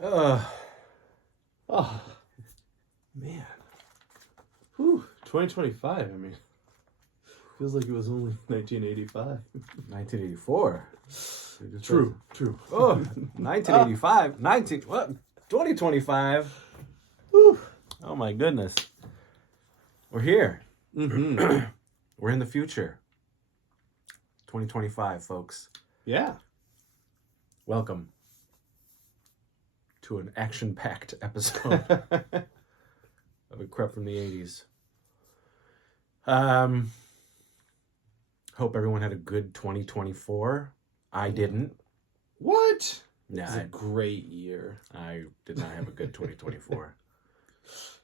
Oh, man. Whew. 2025, I mean. Feels like it was only 1985. 1984. True. Oh, 1985. 2025. Whew. Oh, my goodness. We're here. Mm-hmm. We're in the future. 2025, folks. Yeah. Welcome to an action-packed episode of A Crep from the 80s. Hope everyone had a good 2024. I didn't. What? Yeah, It's a great year. I did not have a good 2024.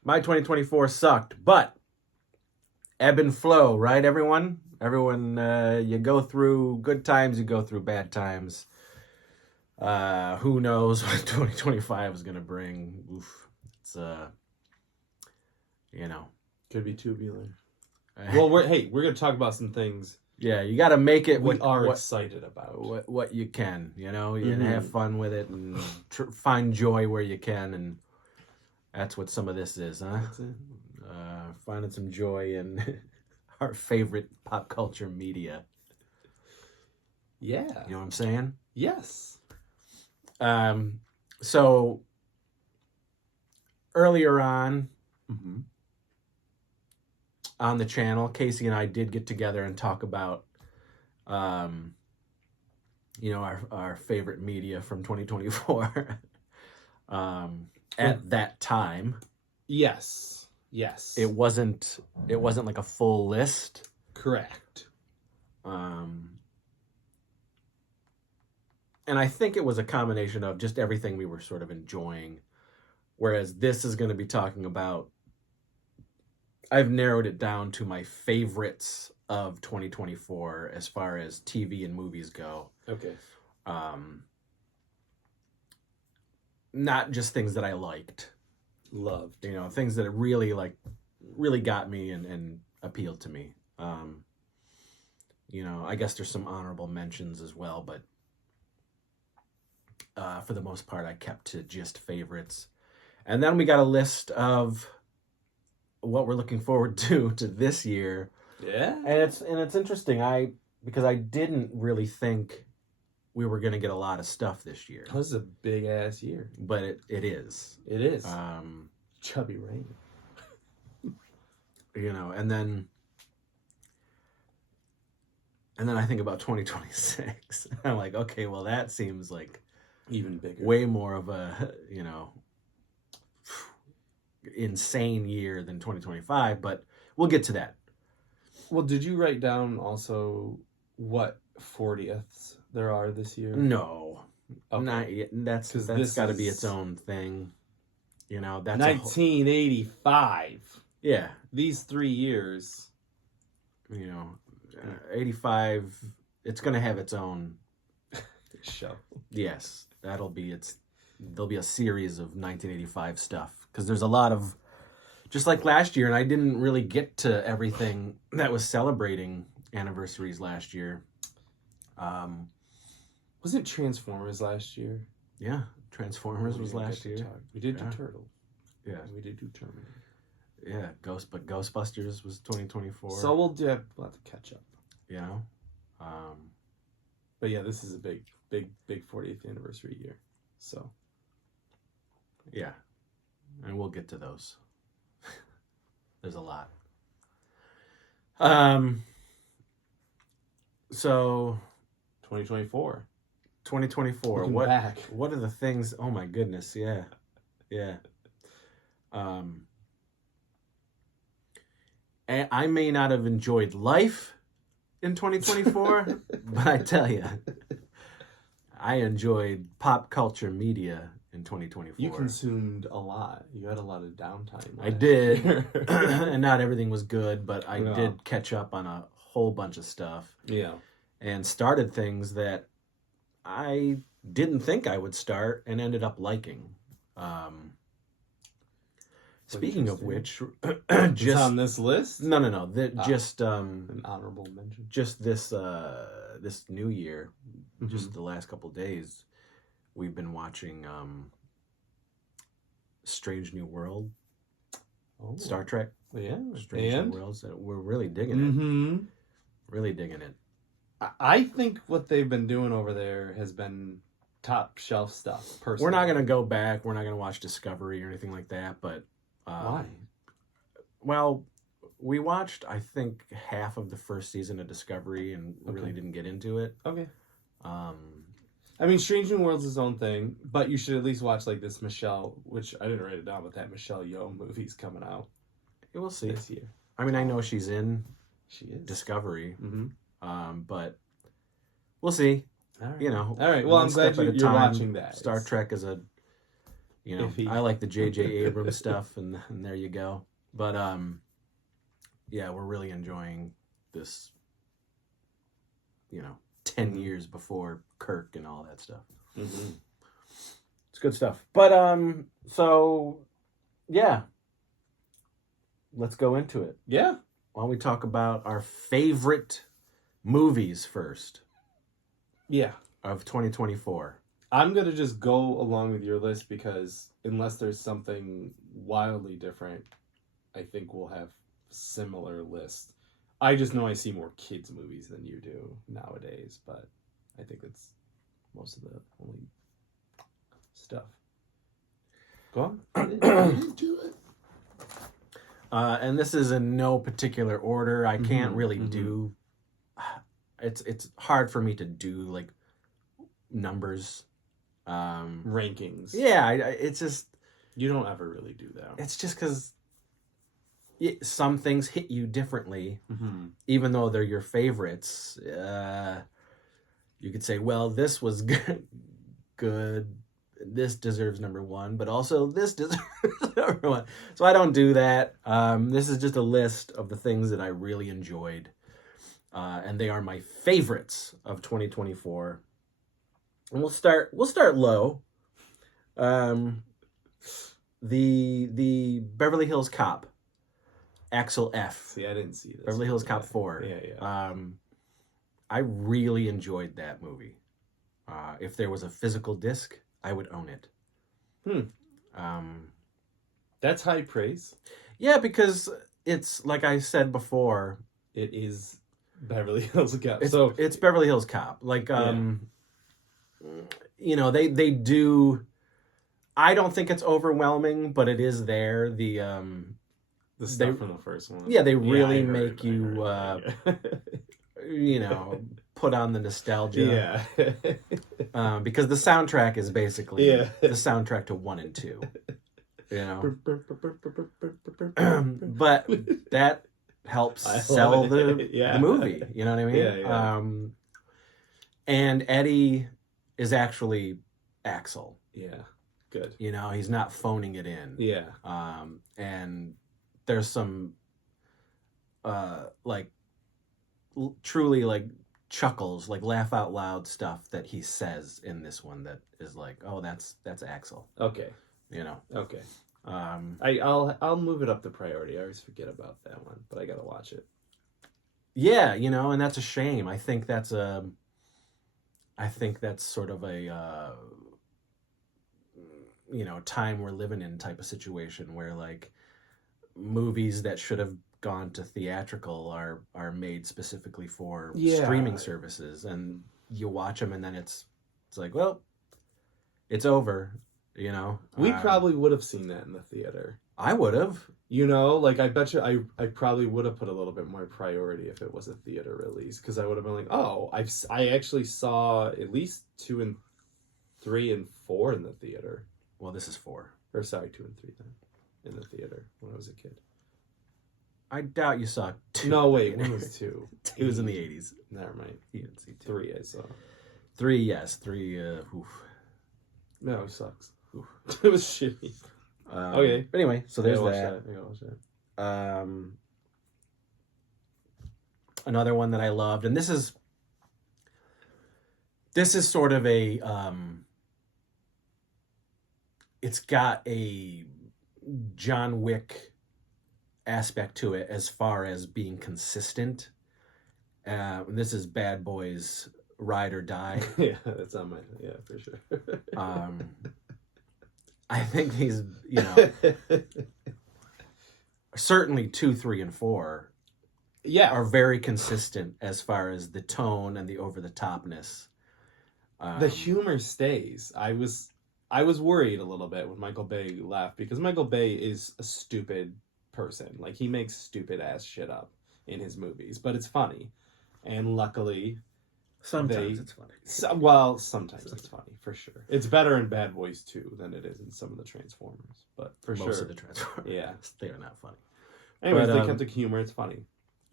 My 2024 sucked, but ebb and flow, right, everyone? Everyone, you go through good times, you go through bad times. Who knows what 2025 is going to bring? Oof. It's, Could be tubular. Well, we're going to talk about some things yeah, you got to make it we are excited about. what you can, and Mhm. have fun with it and find joy where you can, and that's what some of this is, huh? That's it. Finding some joy in our favorite pop culture media. Yeah. You know what I'm saying? Yes. So earlier on the channel, Casey and I did get together and talk about, our favorite media from 2024. At that time, Yes. it wasn't like a full list. Correct. And I think it was a combination of just everything we were sort of enjoying. Whereas this is going to be talking about, I've narrowed it down to my favorites of 2024 as far as TV and movies go. Okay. Not just things that I liked. Loved. Things that really got me and appealed to me. I guess there's some honorable mentions as well, but for the most part, I kept to just favorites. And then we got a list of what we're looking forward to this year. Yeah. And it's interesting. Because I didn't really think we were going to get a lot of stuff this year. This is a big ass year. But it is. It is. Chubby Rain. And then I think about 2026. I'm like, okay, well, that seems like even bigger. Way more of a, insane year than 2025, but we'll get to that. Well, did you write down also what 40ths there are this year? No. Okay. Not yet. That's got to be its own thing. That's 1985. Yeah. These 3 years. 85, it's going to have its own show. Yes. There'll be a series of 1985 stuff, because there's a lot of, just like last year, and I didn't really get to everything that was celebrating anniversaries last year. Was it Transformers last year? Yeah, Transformers was last year. We did do Turtles. Yeah. We did do Terminator. Yeah, Ghostbusters was 2024. So we'll have to catch up. But yeah, this is a big 40th anniversary year. So. Yeah. And we'll get to those. There's a lot. So 2024. Looking back. What are the things? Oh my goodness, yeah. And I may not have enjoyed life in 2024, but I tell you, I enjoyed pop culture media in 2024. You consumed a lot. You had a lot of downtime. I did. And not everything was good, but I did catch up on a whole bunch of stuff. Yeah. And started things that I didn't think I would start and ended up liking. Speaking of which, just on this list? No. Just an honorable mention. Just this new year, just the last couple of days, we've been watching Strange New World, Oh, Star Trek, yeah. Strange And New Worlds. We're really digging it. mm-hmm. Really digging it. I think what they've been doing over there has been top shelf stuff. Personally, We're not gonna go back. We're not gonna watch Discovery or anything like that. But Why? Well, we watched I think half of the first season of Discovery and really didn't get into it. Okay. Um, I mean, Strange New World's his own thing, but you should at least watch like this Michelle, which I didn't write it down, but that Michelle Yeoh movie's coming out we'll see. this year. I mean, I know she's in She is. Discovery, Mm-hmm. But we'll see. All right. You know, All right. Well, one I'm glad step at a you're time. watching that. Star Trek is a, Iffy. I like the J.J. Abrams stuff, and there you go. But yeah, we're really enjoying this. 10 years before Kirk and all that stuff. Mm-hmm. It's good stuff. But so yeah, let's go into it. Yeah. Why don't we talk about our favorite movies first Yeah. of 2024? I'm going to just go along with your list because unless there's something wildly different, I think we'll have similar lists. I just know I see more kids' movies than you do nowadays, but I think that's most of the only stuff. Go on. Do it. And this is in no particular order. I can't Mhm, really mhm. do. It's hard for me to do like numbers. Rankings. Yeah, it's just You don't ever really do that. it's just because some things hit you differently, Mm-hmm. even though they're your favorites. You could say, well, this was good. This deserves number one, but also this deserves number one. So I don't do that. This is just a list of the things that I really enjoyed, and they are my favorites of 2024. And we'll start low. The Beverly Hills Cop, Axel F. See, I didn't see this. Beverly Hills one. Cop Yeah. 4. Yeah. I really enjoyed that movie. If there was a physical disc, I would own it. That's high praise. Yeah, because it's like I said before. It is Beverly Hills Cop. It's Beverly Hills Cop. Like they do. I don't think it's overwhelming, but it is there. The stuff from the first one. Yeah, they really I heard, make you, put on the nostalgia. Yeah. Because the soundtrack is basically Yeah. the soundtrack to 1 and 2. But that helps I sell love the it. Yeah. movie. You know what I mean? Yeah. And Eddie is actually Axel. Yeah. Good. He's not phoning it in. Yeah. And there's some truly like chuckles, like laugh out loud stuff that he says in this one that is like, oh, that's Axel. Okay. Okay. I'll move it up the priority. I always forget about that one, but I gotta watch it. Yeah, and that's a shame. I think that's sort of a time we're living in type of situation where like movies that should have gone to theatrical are made specifically for streaming services, and you watch them and then it's like, well, it's over. We probably would have seen that in the theater. I would have. I bet you I probably would have put a little bit more priority if it was a theater release, because I would have been like, oh, I actually saw at least 2 and 3 and 4 in the theater. Well, this is 4. Or sorry, 2 and 3 then in the theater when I was a kid. I doubt you saw 2. No, wait, when was 2? It was in the 80s. Never mind. You didn't see 2. 3 I saw. 3, yes. 3, oof. No, it sucks. It was shitty. Okay. But anyway, so there's I gotta that. watch that. Another one that I loved, and this is sort of a it's got a John Wick aspect to it as far as being consistent. This is Bad Boys Ride or Die. Yeah, that's on my for sure. I think these, you know, certainly 2, 3, and 4 Yeah. are very consistent as far as the tone and the over the topness. The humor stays. I was worried a little bit when Michael Bay left because Michael Bay is a stupid person. Like he makes stupid ass shit up in his movies, but it's funny. And luckily, sometimes it's funny. Sometimes it's funny for sure. It's better in Bad Boys 2 than it is in some of the Transformers, but for Most sure, of the Transformers, yeah, they are not funny. Anyways, But, they kept the humor. It's funny,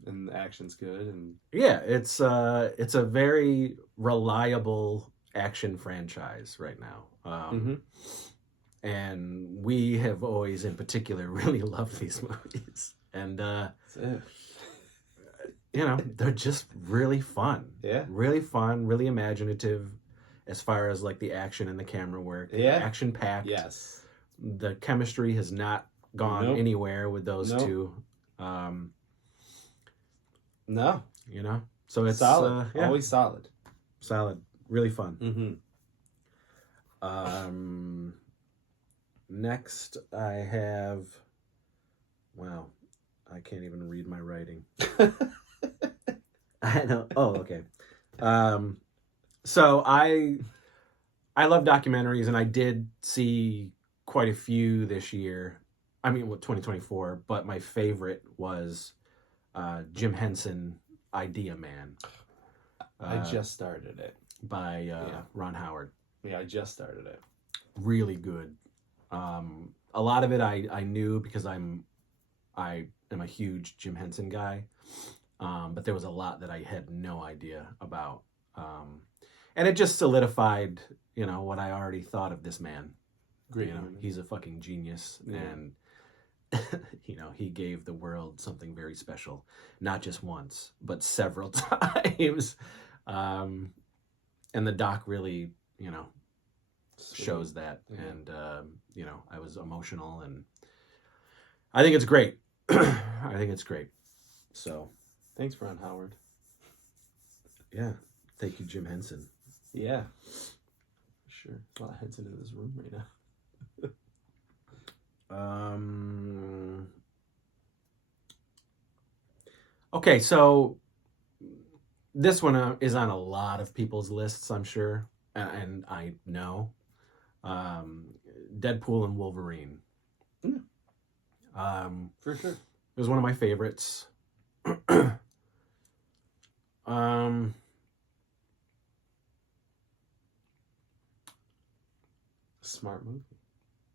and the action's good. And yeah, it's a very reliable action franchise right now. And we have always, in particular, really loved these movies. And that's it. you know, they're just really fun. Yeah. Really fun, really imaginative as far as like the action and the camera work. Yeah. Action packed. Yes. The chemistry has not gone anywhere with those two. No. You know? So it's solid. Always solid. Solid. Really fun. Mm-hmm. Next I have, wow, I can't even read my writing. I know. Oh, okay. So I love documentaries, and I did see quite a few this year. I mean, 2024, but my favorite was Jim Henson, Idea Man. I just started it. By Ron Howard. Yeah, I just started it. Really good. A lot of it I knew because I am a huge Jim Henson guy. But there was a lot that I had no idea about. And it just solidified, you know, what I already thought of this man. Great. You know, he's a fucking genius. Yeah. And, you know, he gave the world something very special. Not just once, but several times. And the doc really, you know, shows that. Yeah. And, you know, I was emotional, and I think it's great. I think it's great. So... Thanks, Ron Howard. Yeah. Thank you, Jim Henson. Yeah. Sure. A lot of Henson in this room right now. Okay, so this one is on a lot of people's lists, I'm sure. And I know. Deadpool and Wolverine. Yeah. For sure. It was one of my favorites. Smart movie.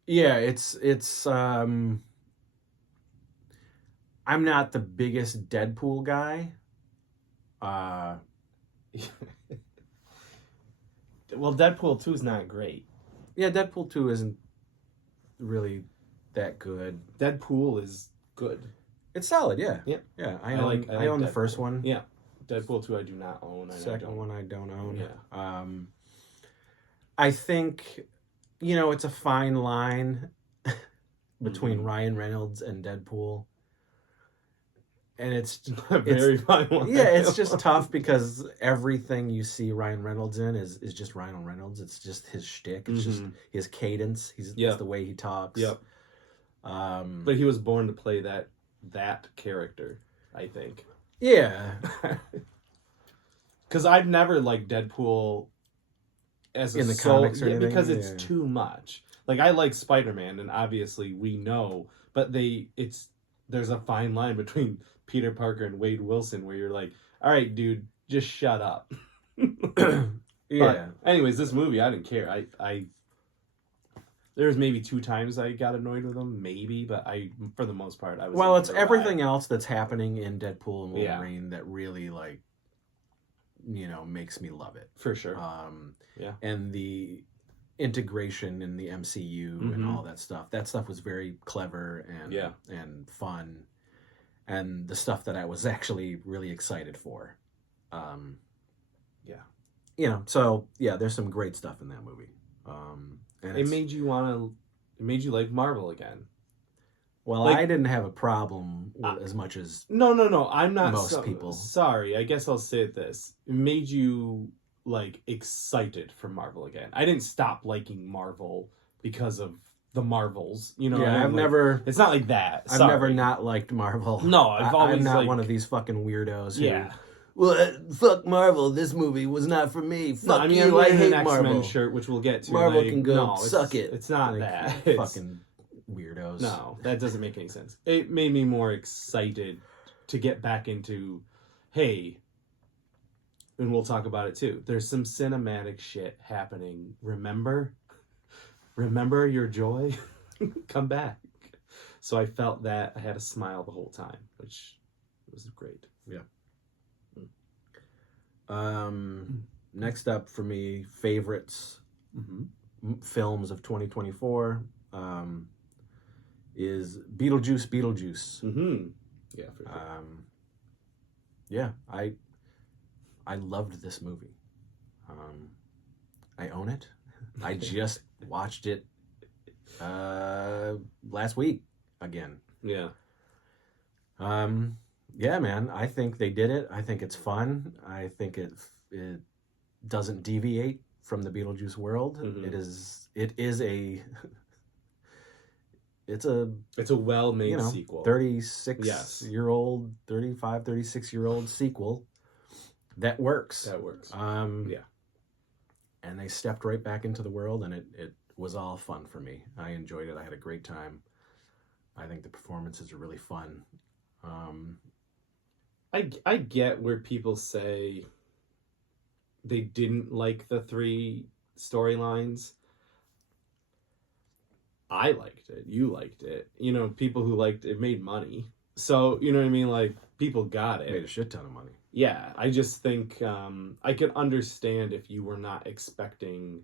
Yeah, it's I'm not the biggest Deadpool guy. Well, Deadpool 2 is not great. Yeah, Deadpool 2 isn't really that good. Deadpool is good. It's solid, yeah. Yeah. Yeah, I own the first one. Yeah. Deadpool 2 I do not own. Second one I don't own. Yeah. I think, you know, it's a fine line between Ryan Reynolds and Deadpool. And it's a very fine line. Yeah, it's just tough because everything you see Ryan Reynolds in is just Ryan Reynolds. It's just his shtick. It's just his cadence. It's the way he talks. Yep. But he was born to play that character, I think. Yeah. Because I've never liked Deadpool as in the comics or anything. Because it's too much. Like, I like Spider-Man, and obviously we know, but there's a fine line between Peter Parker and Wade Wilson where you're like, all right, dude, just shut up. Yeah. But anyways, this movie, I didn't care. There's maybe 2 times I got annoyed with him, maybe, but for the most part, I was. Well, it's everything else that's happening in Deadpool and Wolverine that really, like, you know, makes me love it. For sure. Yeah. And the integration in the MCU and all that stuff. That stuff was very clever and fun, and the stuff that I was actually really excited for. Yeah. You know, so yeah, there's some great stuff in that movie. And it made you like Marvel again. Well, like, I didn't have a problem with as much as no. I'm not most people. Sorry, I guess I'll say it this: it made you like excited for Marvel again. I didn't stop liking Marvel because of the Marvels. You know, Yeah, what I mean? I've Like, never. It's not like that. I've Sorry. never not liked Marvel. No, I've always I'm not like, one of these fucking weirdos. Who, Yeah. Well, fuck Marvel. This movie was not for me. Fuck No, I mean, you. I'm I wearing hate an X-Men Marvel. shirt, which we'll get to. Marvel like, can go no, suck it. It's not Like, that. It's, fucking weirdos. no, that doesn't make any sense. It made me more excited to get back into, hey, and we'll talk about it too. There's some cinematic shit happening. Remember your joy? Come back. So I felt that I had a smile the whole time, which was great. Next up for me, favorites films of 2024 is Beetlejuice. Mm-hmm. Yeah, for sure. Yeah, I loved this movie. I own it. I just watched it last week again. Yeah. Yeah, man. I think they did it. I think it's fun. I think it doesn't deviate from the Beetlejuice world. Mhm. It is a it's a It's a well-made you know sequel. 36-year-old 36-year-old sequel that works. That works. Yeah. And they stepped right back into the world, and it was all fun for me. I enjoyed it. I had a great time. I think the performances are really fun. I get where people say they didn't like the 3 storylines. I liked it. You liked it. You know, people who liked it made money. So, you know what I mean? Like, people got it. Made a shit ton of money. Yeah, I just think I could understand if you were not expecting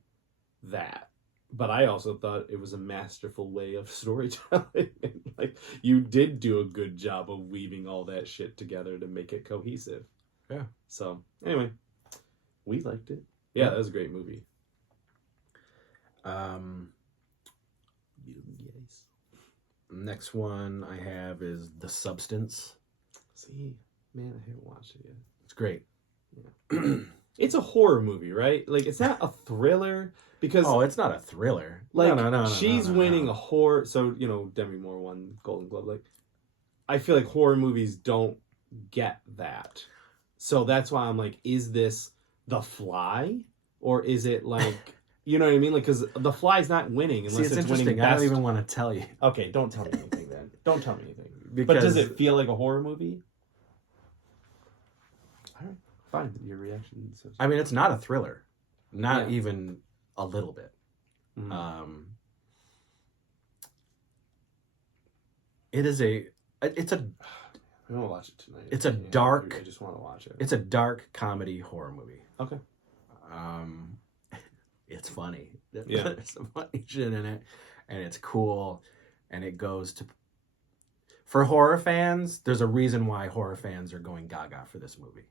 that. But I also thought it was a masterful way of storytelling. Like, you did do a good job of weaving all that shit together to make it cohesive. Yeah. So, anyway, we liked it. Yeah, that was a great movie. Yes. Next one I have is The Substance. See, man, I haven't watched it yet. It's great. Yeah. It's a horror movie, right? Like, it's not a thriller because It's not a thriller. like No, she's winning a horror. So, you know, Demi Moore won Golden Globe. Like, I feel like horror movies don't get that. So that's why I'm like, is this The Fly, or is it like, you know what I mean? Like, because The Fly's not winning unless See, it's winning interesting. best. I don't even want to tell you. Okay, don't tell me anything then. Don't tell me anything. Because But does it feel like a horror movie? All right, fine. Your reaction. I mean, it's not a thriller. Not Yeah. even a little bit. Mhm. It's a I'm gonna watch it tonight. It's a dark- I just want to watch it. It's a dark comedy horror movie. Okay. It's funny. Yeah. There's some funny shit in it, and it's cool, and it goes to. For horror fans, there's a reason why horror fans are going gaga for this movie.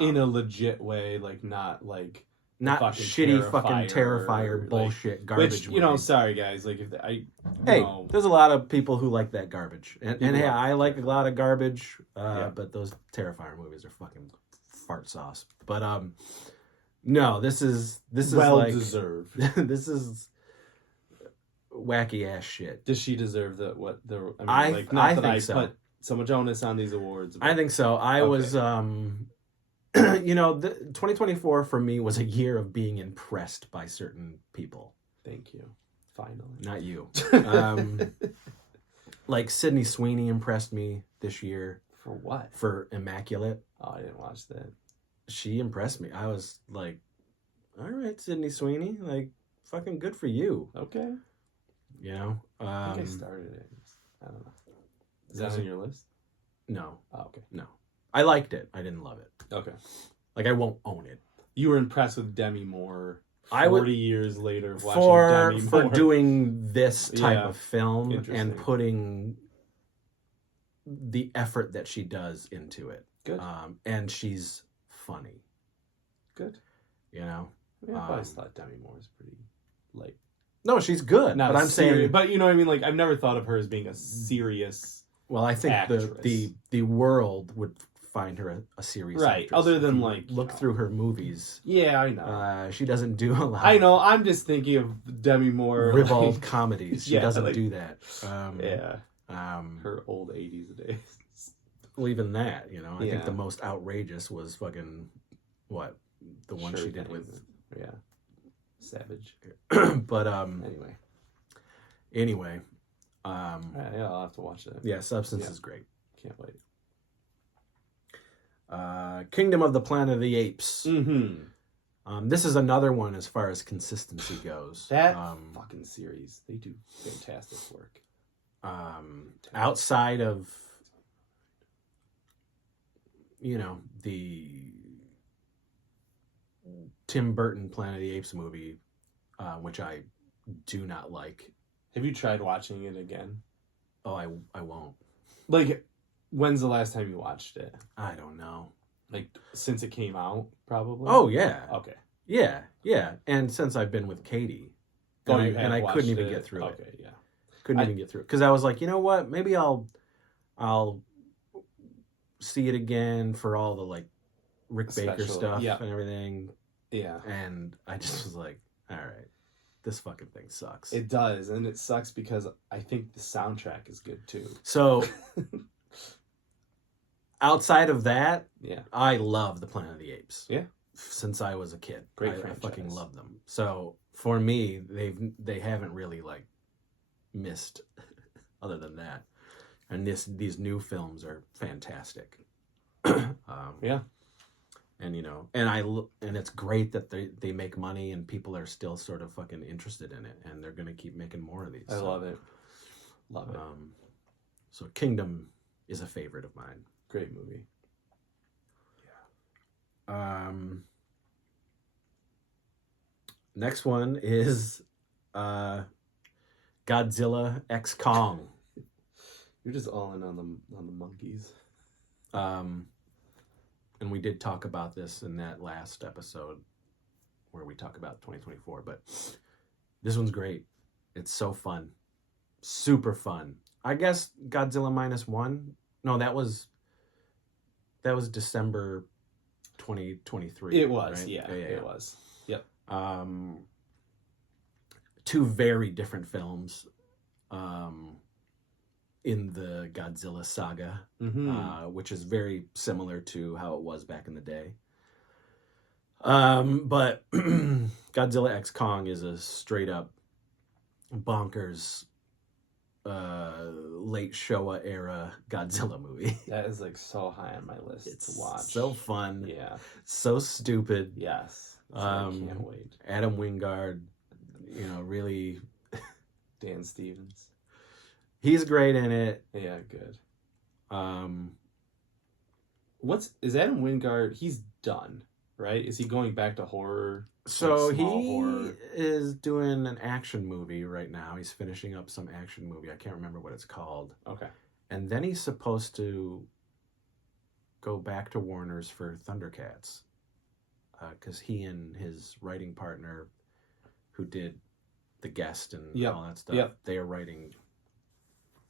In a legit way, like not like not fucking shitty fucking Terrifier, Terrifier like- bullshit garbage. which you know. movie. Sorry guys, like if I. Hey, know, there's a lot of people who like that garbage, and People hey, like I like a lot of garbage, Yeah. but those Terrifier movies are fucking fart sauce. But no, this is well like deserved. this is wacky ass shit. Does she deserve the what the? I mean, I- like not I that think I so. put so much onus on these awards. I but- think so. I Okay. was 2024 for me was a year of being impressed by certain people. Thank you. Finally. Not you. Like Sydney Sweeney impressed me this year For what? for Immaculate. Oh, I didn't watch that. She impressed me. I was like, all right, Sydney Sweeney, like, fucking good for you. Okay. You know? I think I started it. I don't know. Is that Is on it? your list? No, Oh, okay. I liked it. I didn't love it. Okay. Like, I won't own it. You were impressed with Demi Moore 40 I would- years later of watching For Demi Moore. doing this type Yeah. of film Interesting. and putting the effort that she does into it. Good. And she's funny, Good. you know? Yeah, I always Um, thought Demi Moore was pretty, like, No, she's good. not but I'm serious, saying, but you know what I mean? Like, I've never thought of her as being a serious. well, I think actress. the world would find her a serious Right, actress. other If than, you like, look through her movies. Yeah, I know. She doesn't do a lot. I know. I'm just thinking of Demi Moore. Ribald like, comedies. She yeah, doesn't like- do that. yeah, Um, her old 80s days. well, even that, I think Yeah. the most outrageous was fucking what the one Sure she did thing. with. Yeah, Savage. But Anyway, yeah, I'll have to watch that. yeah, Substance Yeah. is great. Can't wait. Kingdom of the Planet of the Apes. Mm-hmm. This is another one as far as consistency goes. That fucking series, they do fantastic work. Outside of the Tim Burton Planet of the Apes movie, which I do not like. Have you tried watching it again? Oh, I won't. Like, when's the last time you watched it? I don't know. Like, since it came out, probably? Oh yeah, Okay. yeah. And since I've been with Katie, and I couldn't even get through it. Okay, yeah. Couldn't even get through it because I was like, you know what? Maybe I'll see it again for all the like Rick Baker Special, stuff yeah. and everything. Yeah. And I just was like, all right, this fucking thing sucks. It does, and it sucks because I think the soundtrack is good too. So outside of that, Yeah. I love the Planet of the Apes. Yeah. Since I was a kid, Great I franchise. fucking love them. So for me, they haven't really like missed other than that. And these new films are fantastic. Yeah. And and it's great that they make money and people are still sort of fucking interested in it, and they're gonna keep making more of these. I love it. Love it. So Kingdom is a favorite of mine. Great movie. Next one is Godzilla X Kong. You're just all in on the monkeys. And we did talk about this in that last episode where we talk about 2024, but this one's great. It's so fun. Super fun. I guess Godzilla -1. No, that was December 2023. It was, right? yeah, it was. Yep. Two very different films in the Godzilla saga, Mm-hmm. which is very similar to how it was back in the day. But Godzilla X Kong is a straight up bonkers late Showa era Godzilla movie. That is like so high on my list It's to watch. so fun, Yeah. so stupid. Yes. So I can't wait. Adam Wingard, really, Dan Stevens. he's great in it. Yeah, good. Um, Is Adam Wingard? He's done, right? Is he going back to horror? So Like small he horror. is doing an action movie right now. He's finishing up some action movie. I can't remember what it's called. Okay. And then he's supposed to go back to Warner's for Thundercats. Because he and his writing partner, who did The Guest and Yep. all that stuff, Yep. they are writing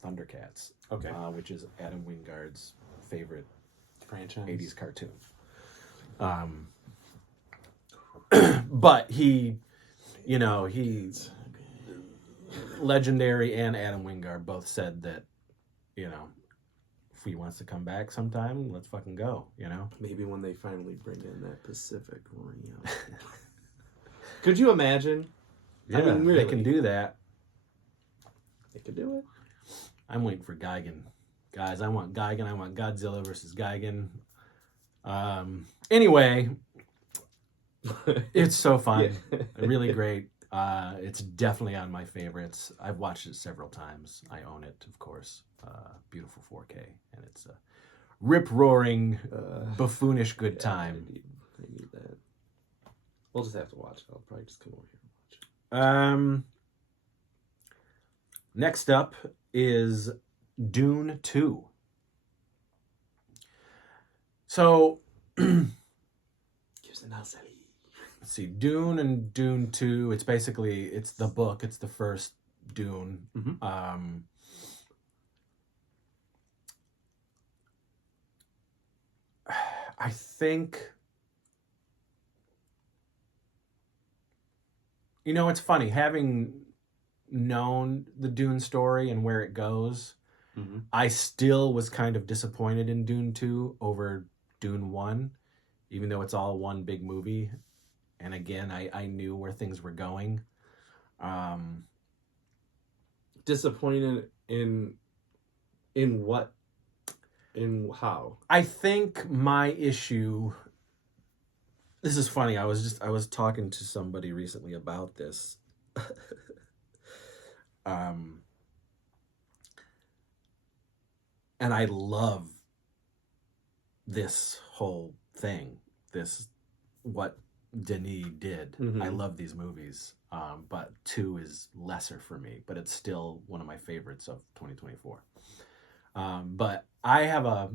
Thundercats, Okay. which is Adam Wingard's favorite Franchise. 80s cartoon. But he Legendary and Adam Wingard both said that, if he wants to come back sometime, let's fucking go, Maybe when they finally bring in that Pacific Rim. Could you imagine? Yeah, I mean, they really. can do that. They could do it. I'm waiting for Gigan. Guys, I want Gigan. I want Godzilla versus Gigan. Anyway, it's so fun. Yeah. Really great. It's definitely on my favorites. I've watched it several times. I own it, of course. Beautiful 4K. And it's a rip-roaring, buffoonish good time. I need that. We'll just have to watch it. I'll probably just come over here and watch it. Next up is Dune 2. So, let's see, Dune and Dune 2, it's the book, it's the first Dune. Mhm. I think, you know, it's funny having known the Dune story and where it goes. Mm-hmm. I still was kind of disappointed in Dune 2 over Dune 1, even though it's all one big movie. And again, I knew where things were going. Disappointed in what? In how? I think my issue. This is funny. I was talking to somebody recently about this. And I love this whole thing. This what Denis did. Mhm. I love these movies. But 2 is lesser for me, but it's still one of my favorites of 2024. But I have a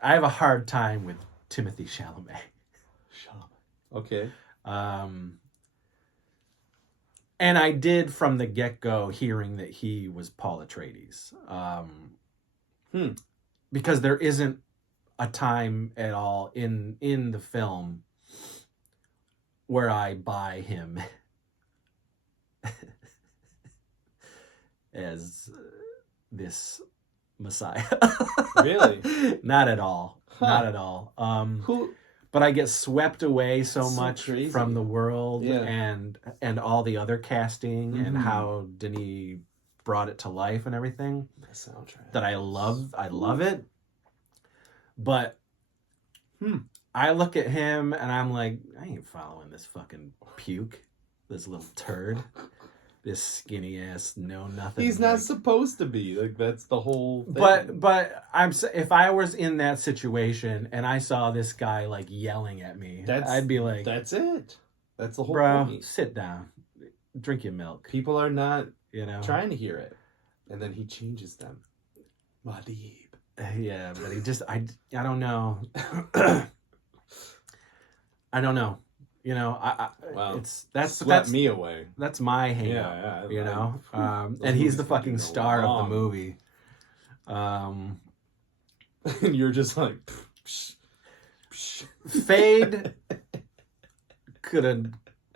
I have a hard time with Timothy Chalamet. Okay. And I did from the get-go hearing that he was Paul Atreides. Because there isn't a time at all in the film where I buy him as this Messiah. Really? Not at all. Huh. Not at all. Who? But I get swept away so So much crazy. from the world Yeah. and all the other casting and Mhm. how Denis brought it to life and everything The soundtrack. that I love it. But I look at him and I'm like, I ain't following this fucking puke, this little turd, this skinny ass know nothing. He's not like- supposed to be. Like, that's the whole thing. But if I was in that situation and I saw this guy like yelling at me, I'd be like, that's it. That's the whole bro, point. sit down, drink your milk. People are not You know, trying to hear it. And then he changes them. Madib. yeah, but he just I don't know. I don't know. You know, Wow. that's Swept me away. that's my hang Yeah, up, yeah. you know. Those And he's movies the can fucking go star of the long. movie. And you're just like, psh, psh. Fade could have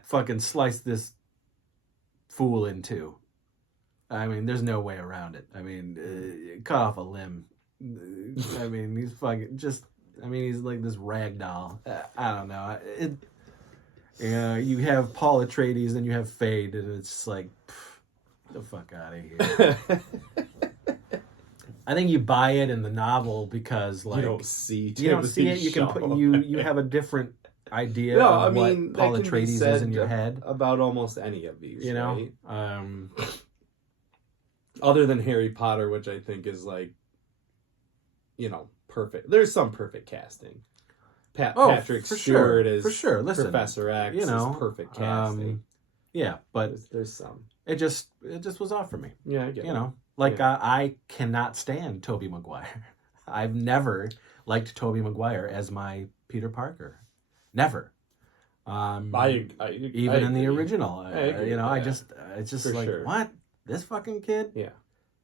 fucking sliced this fool in two. I mean, there's no way around it. I mean, cut off a limb. I mean, he's fucking just. I mean, he's like this rag doll. I don't know. You know, you have Paul Atreides and you have Fade, and it's just like, get the fuck out of here. I think you buy it in the novel because, like, you don't see. you don't see it. You can put you have a different idea of what Paul that can be Atreides is said in your head. about almost any of these. You know, right? Other than Harry Potter, which I think is like, you know, perfect. There's some perfect casting. Patrick for Stewart sure. is For sure. Listen, Professor X. you know, is perfect casting. yeah, but There's some. it just was off for me. Yeah, I get You it. know, like Yeah. I cannot stand Tobey Maguire. I've never liked Tobey Maguire as my Peter Parker. Never. I Even in the agree. original, I agree you know, with I that. just it's just For like sure. what, this fucking kid? Yeah.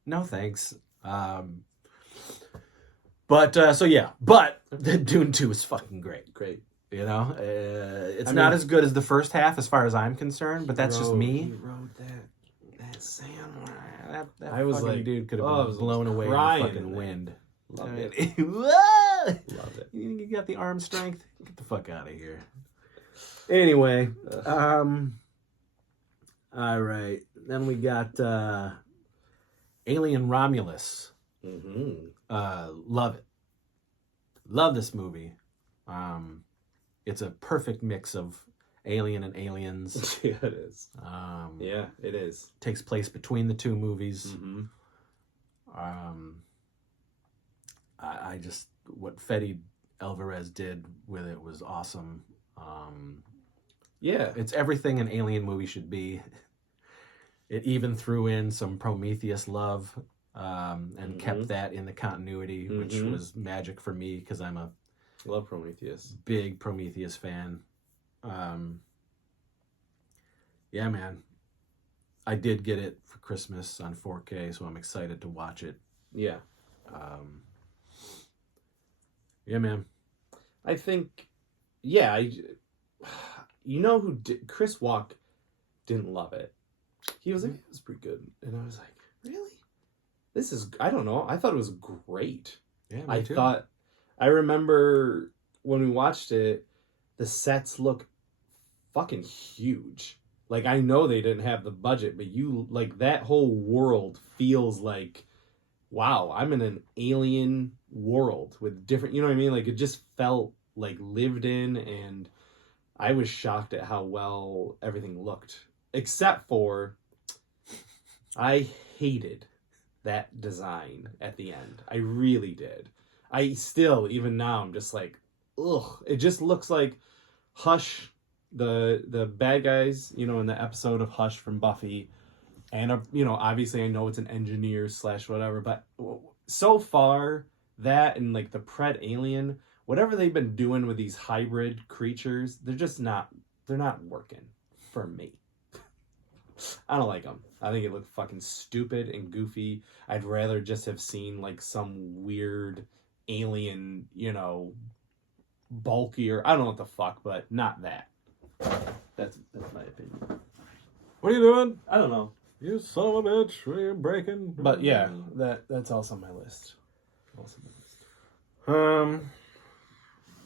No thanks. But so yeah, but Dune 2 is fucking great. Great. You know, it's I not mean- as good as the first half as far as I'm concerned, but that's just He me. wrote that sandwich. That I was fucking like, dude could have oh, I been was blown away in the crying fucking in there. wind. Loved it. it. Whoa! Loved it. You got the arm strength? Get the fuck out of here. Anyway, all right. Then we got Alien Romulus. Mm-hmm. Love it. Love this movie. It's a perfect mix of Alien and Aliens. Yeah, it is. Yeah. Yeah, it is. Takes place between the two movies. Mm-hmm. I just what Fede Alvarez did with it was awesome. Yeah. It's everything an Alien movie should be. It even threw in some Prometheus love and kept that in the continuity, which Mhm. was magic for me because I'm a Love Prometheus. big Prometheus fan. Yeah, man. I did get it for Christmas on 4K, so I'm excited to watch it. Yeah. Yeah, man. I think, yeah, you know who did, Chris Walk didn't love it. He was like, it was pretty good. And I was like, really? This is, I don't know. I thought it was great. Yeah, I me too. thought, I remember when we watched it, the sets look fucking huge. Like, I know they didn't have the budget, but you, like, that whole world feels like, wow, I'm in an alien world with different, you know what I mean? Like, it just felt like lived in, and I was shocked at how well everything looked. Except for, I hated that design at the end. I really did. I still, even now, I'm just like, ugh. It just looks like Hush, the bad guys, you know, in the episode of Hush from Buffy, and you know, obviously I know it's an engineer slash whatever, but so far that and like the Pred Alien, whatever they've been doing with these hybrid creatures, they're not working for me. I don't like them. I think it looked fucking stupid and goofy. I'd rather just have seen like some weird alien, you know, bulkier. I don't know what the fuck, but not that. That's my opinion. What are you doing? I don't know. You son of a bitch. What are you breaking? But yeah, that's also my list. Um.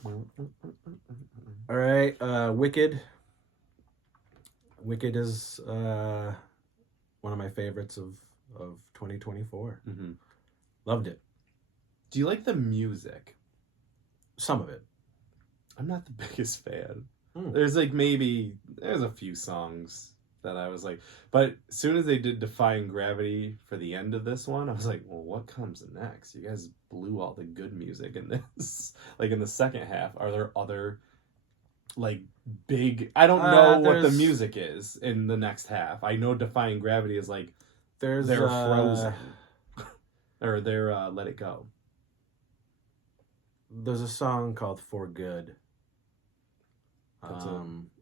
All right. Wicked. Wicked is one of my favorites of 2024. Mm-hmm. Loved it. Do you like the music? Some of it. I'm not the biggest fan. Hmm. There's a few songs that I was like, but as soon as they did Defying Gravity for the end of this one, I was like, well, what comes next? You guys blew all the good music in this. Like in the second half, are there other like big? I don't know what the music is in the next half. I know Defying Gravity is like they're Frozen or they're Let It Go. There's a song called For Good.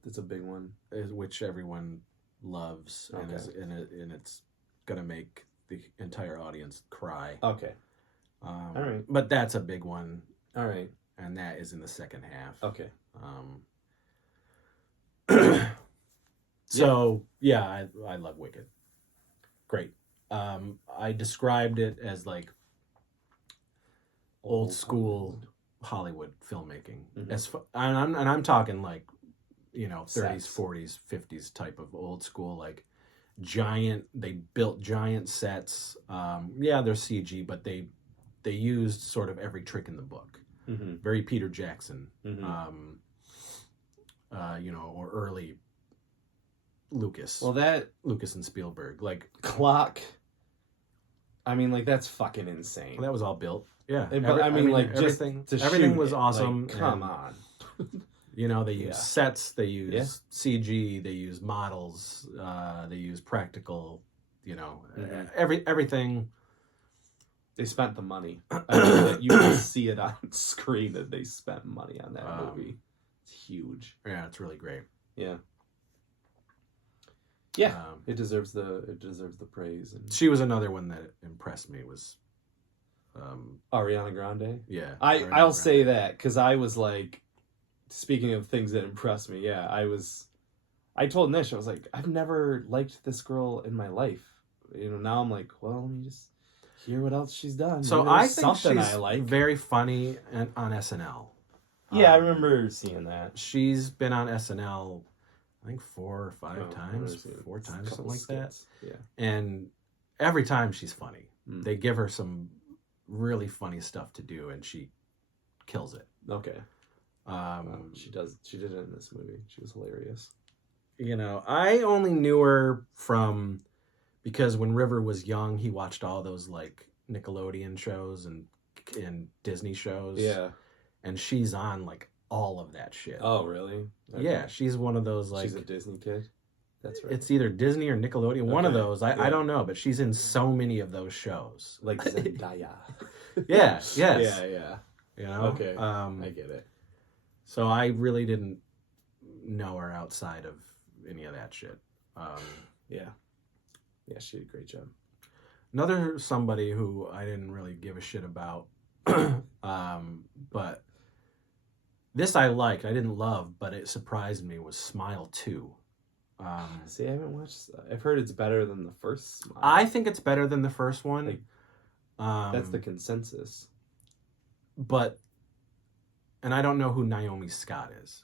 It's a big one, which everyone loves, okay. and it's gonna make the entire audience cry. Okay. All right. But that's a big one. All right. And that is in the second half. Okay. So yeah, I love Wicked. Great. I described it as like old school Hollywood filmmaking. Mm-hmm. I'm talking like, you know, 30s, Sets. 40s, 50s type of old school, like they built giant sets. Yeah, they're CG, but they used sort of every trick in the book. Mm-hmm. Very Peter Jackson. Mm-hmm. You know, or early Lucas. Well, that Lucas and Spielberg, like clock. I mean, like that's fucking insane. that was all built. Yeah, everything was awesome. Like, come on. You know, they use sets, they use Yeah. CG, they use models, they use practical. You know, Mhm. everything. They spent the money. I mean, you can see it on screen that they spent money on that movie. It's huge. Yeah, it's really great. Yeah. Yeah, it deserves the praise. And she was another one that impressed me. Was Ariana Grande. Yeah, I'll say that because I was like, speaking of things that impressed me. Yeah, I told Nish, I was like, I've never liked this girl in my life. You know, now I'm like, well, let me just hear what else she's done. So maybe I there's think something she's I like. very funny on SNL. Yeah, I remember seeing that. She's been on SNL, I think 4 or 5 times, I've 4 times, something couple like that. skits. Yeah. And every time she's funny. Mm. They give her some really funny stuff to do, and she kills it. Okay. She did it in this movie. She was hilarious. You know, I only knew her because when River was young, he watched all those like Nickelodeon shows and Disney shows. Yeah. And she's on like all of that shit. Oh, really? Okay. Yeah, she's one of those like. She's a Disney kid. That's right. It's either Disney or Nickelodeon. One of Okay. those. I don't know, but she's in so many of those shows. Like Zendaya. Yeah. Yes. Yeah. You know. Okay. I get it. So I really didn't know her outside of any of that shit. Yeah. Yeah, she did a great job. Another somebody who I didn't really give a shit about But this I liked. I didn't love, but it surprised me. Was Smile 2. See, I haven't watched. I've heard it's better than the first Smile. I think it's better than the first one. Like, that's the consensus. But, and I don't know who Naomi Scott is.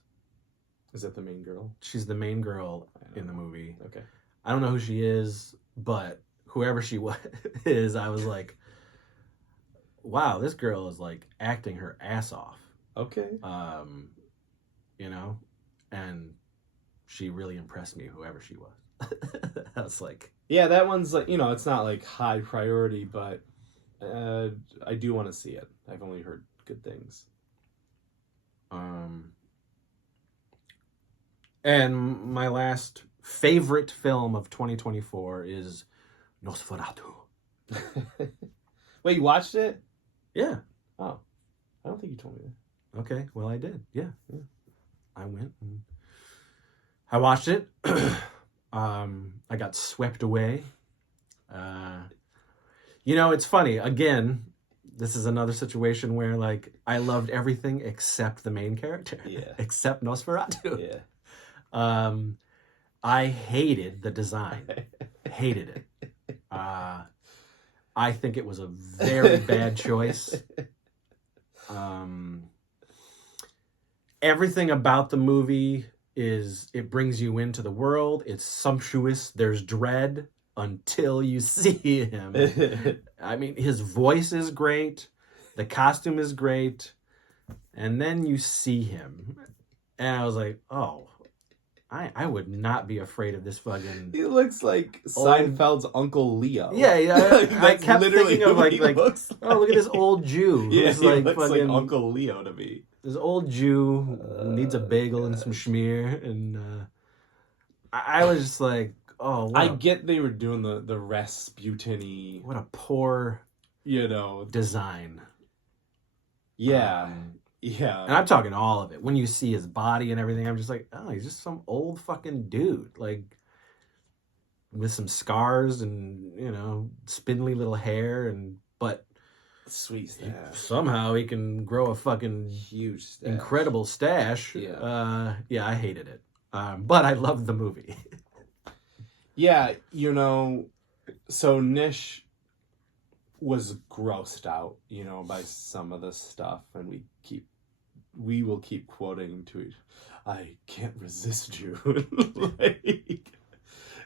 Is that the main girl? She's the main girl in the movie. Okay. I don't know who she is, but whoever she is, I was like, wow, this girl is like acting her ass off. Okay. You know, and she really impressed me, whoever she was. I was like, yeah, that one's like, it's not like high priority, but I do want to see it. I've only heard good things. And my last favorite film of 2024 is Nosferatu. Wait, you watched it? Yeah. Oh, I don't think you told me that. Okay. Well, I did. Yeah. I went and I watched it. I got swept away. It's funny. Again, this is another situation where like I loved everything except the main character. Yeah. Except Nosferatu. Yeah. I hated the design. Hated it. I think it was a very bad choice. Everything about the movie it brings you into the world. It's sumptuous. There's dread until you see him. I mean, his voice is great. The costume is great. And then you see him. And I was like, oh, I would not be afraid of this fucking... He looks like Seinfeld's Uncle Leo. Yeah, I kept thinking of like looks oh, look at this old Jew. Yeah, who's he like looks fucking, like Uncle Leo to me. This old Jew who needs a bagel and some schmear. And I was just like, oh, I get they were doing the Rasputin-y... What a poor... design. Yeah. Yeah. And I'm talking all of it. When you see his body and everything, I'm just like, oh, he's just some old fucking dude. Like, with some scars and, spindly little hair. But sweet stash. Somehow he can grow a fucking huge stash. Incredible stash. Yeah. I hated it. But I loved the movie. Yeah, so Nish was grossed out, by some of the stuff, and we will keep quoting to it. I can't resist you.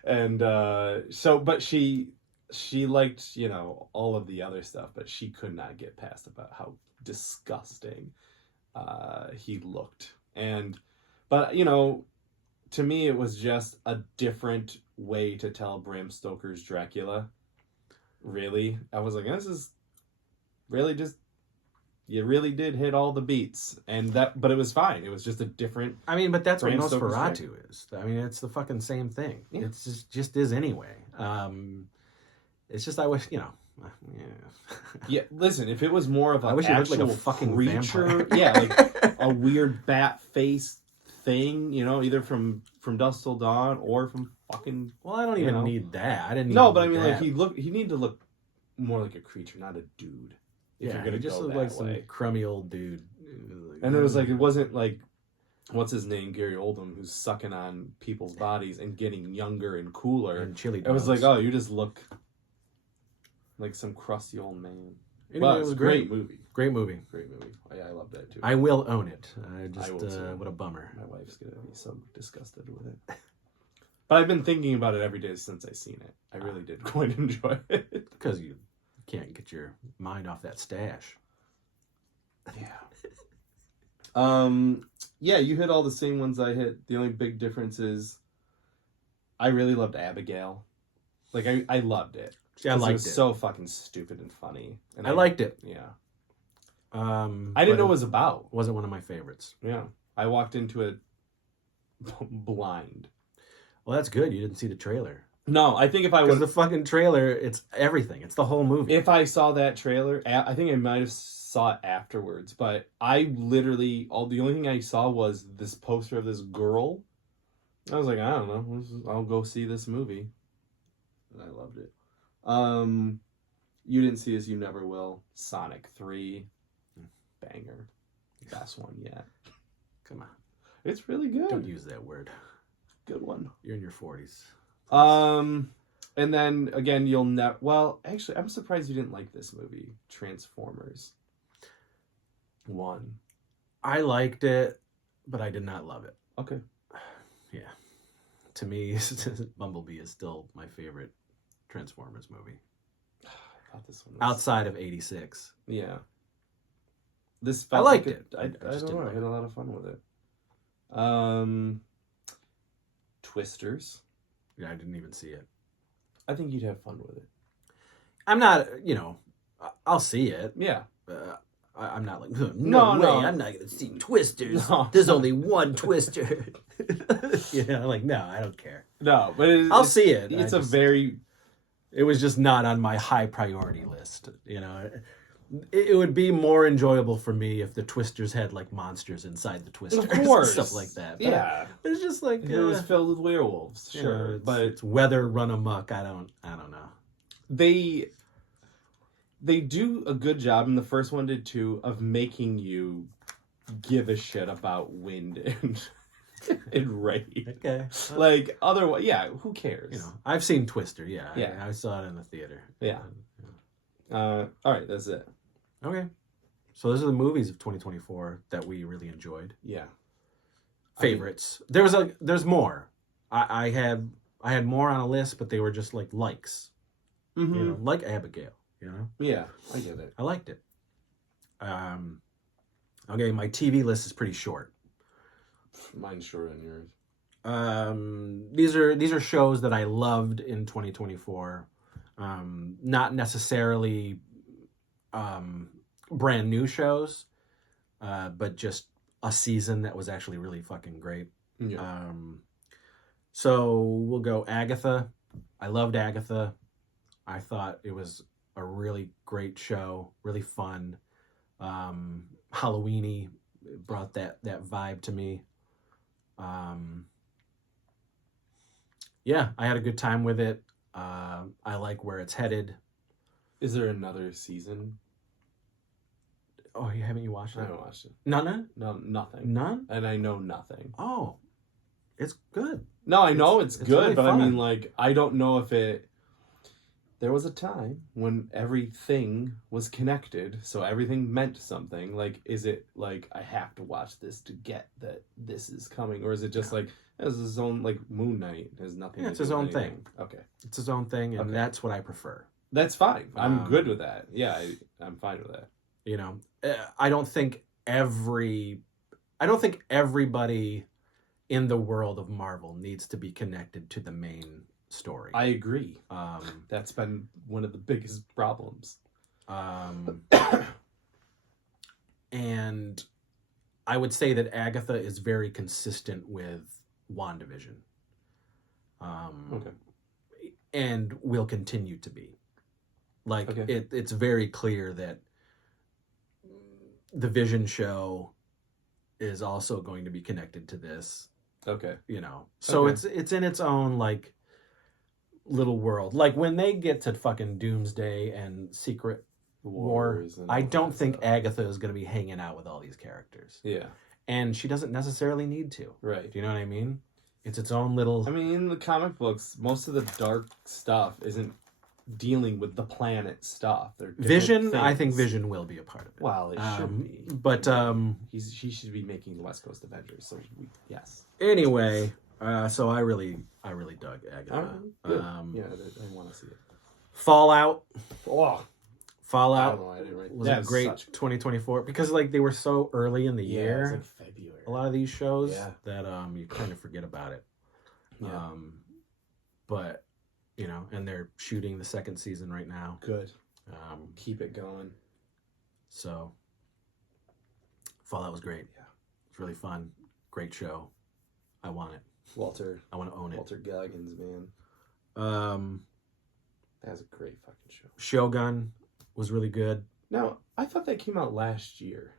But she liked, all of the other stuff, but she could not get past about how disgusting he looked. But to me, it was just a different way to tell Bram Stoker's Dracula. Really, I was like, this is really just, you really did hit all the beats, but it was fine. It was just a different. I mean, but that's what Bram Stoker's Nosferatu is. I mean, it's the fucking same thing. Yeah. It's just is anyway. It's just I wish Yeah. Yeah, listen, if it was more of I wish it looked like a fucking creature, vampire. Yeah, like a weird bat face thing, either from Dusk Till Dawn or from fucking. Well, I don't even need that. I didn't. No, but I mean, like he needed to look more like a creature, not a dude. If you're gonna just look like some crummy old dude. And it was like, it wasn't like, what's his name, Gary Oldman, who's sucking on people's bodies and getting younger and cooler. And chili dogs. I was like, oh, you just look like some crusty old man. Anyway, But it was a great. movie. Great movie. Great movie. I love that too. I will own it. I will too. What a bummer. My wife's gonna be so disgusted with it. But I've been thinking about it every day since I seen it. I really did quite enjoy it. Because you can't get your mind off that stash. Yeah. Yeah, you hit all the same ones I hit. The only big difference is I really loved Abigail. Like, I loved it. Yeah, I liked it. It was so fucking stupid and funny. And I liked it. Yeah. I didn't know what it was about. Wasn't one of my favorites. Yeah. I walked into it blind. Well, that's good. You didn't see the trailer. No, I think if I was... Because the fucking trailer, it's everything. It's the whole movie. If I saw that trailer, I think I might have saw it afterwards, but I literally... the only thing I saw was this poster of this girl. I was like, I don't know. I'll go see this movie. And I loved it. You didn't see this, you never will. Sonic 3. banger. Best one yet. Come on. It's really good. Don't use that word. Good one. You're in your 40s. And then again, you'll never. Well, actually, I'm surprised you didn't like this movie, Transformers 1. I liked it, but I did not love it. Okay. Yeah. To me, Bumblebee is still my favorite Transformers movie. I thought this one was... Outside of 86. Yeah. This I felt liked like it. I just don't didn't know. I like had it. a lot of fun with it. Twisters. Yeah, I didn't even see it. I think you'd have fun with it. I'm not, I'll see it. Yeah. I'm not like, No, way, no. I'm not going to see Twisters. No. There's only one Twister. Like, no, I don't care. No, but I'll see it. It's I a just- very... It was just not on my high priority list. It would be more enjoyable for me if the Twisters had like monsters inside the Twisters, Of course. stuff like that. But Yeah. it's just like It was filled with werewolves, sure. But it's weather run amok. I don't know. they do a good job, and the first one did too, of making you give a shit about wind and and rain. Okay, Like otherwise, yeah, who cares? I've seen Twister. Yeah, Yeah. I saw it in the theater. Yeah. All right, that's it. Okay, so those are the movies of 2024 that we really enjoyed. Yeah. Favorites. There's more. I had more on a list, but they were just like likes. Mm-hmm. Like Abigail. Yeah, I get it. I liked it. Okay, my TV list is pretty short. Mine's shorter than yours. These are shows that I loved in 2024. Not necessarily brand new shows, but just a season that was actually really fucking great. Yeah. So we'll go Agatha. I loved Agatha. I thought it was a really great show, really fun. Halloween-y, brought that vibe to me. Yeah, I had a good time with it. I like where it's headed. Is there another season? Oh, haven't you watched I it? haven't watched it. None? No, nothing. None? And I know nothing. Oh, it's good. No, I know it's good, really but fun. I mean, like, I don't know if it... There was a time when everything was connected, so everything meant something. Like, is it like, I have to watch this to get that this is coming? Or is it just like, it's his own, like, Moon Knight has nothing Yeah, to it's do his with own anything. thing. Okay. It's his own thing, and Okay. that's what I prefer. That's fine. I'm Um, good with that. Yeah, I'm fine with that. I don't think everybody in the world of Marvel needs to be connected to the main story. I agree. Um, That's been one of the biggest problems. And I would say that Agatha is very consistent with WandaVision. Okay. And will continue to be. Like, Okay. it's very clear that the Vision show is also going to be connected to this, Okay. So Okay. it's in its own, like, little world. Like, when they get to fucking Doomsday and Secret War, Wars and I all don't that think stuff. Agatha is going to be hanging out with all these characters. Yeah. And she doesn't necessarily need to. Right. Do you know what I mean? It's its own little... I mean, in the comic books, most of the dark stuff isn't dealing with the planet stuff. They're different Vision, I think things. Vision will be a part of it. Well, it should be. But She should be making the West Coast Avengers. So yes. anyway, so I really dug Agatha. All right, good. Yeah, I want to see it. Fallout. Oh, I don't Fallout know. I didn't write. was a great 2024 because like they were so early in the Yeah, year. it's like February. A lot of these shows Yeah. that you kind of forget about it. Yeah. But and they're shooting the second season right now. Good. Um, Keep it going. so Fallout was great. Yeah. It's really fun. Great show. I want it. Walter I want to own it. Goggins, man. That was a great fucking show. Shogun was really good. Now, I thought that came out last year.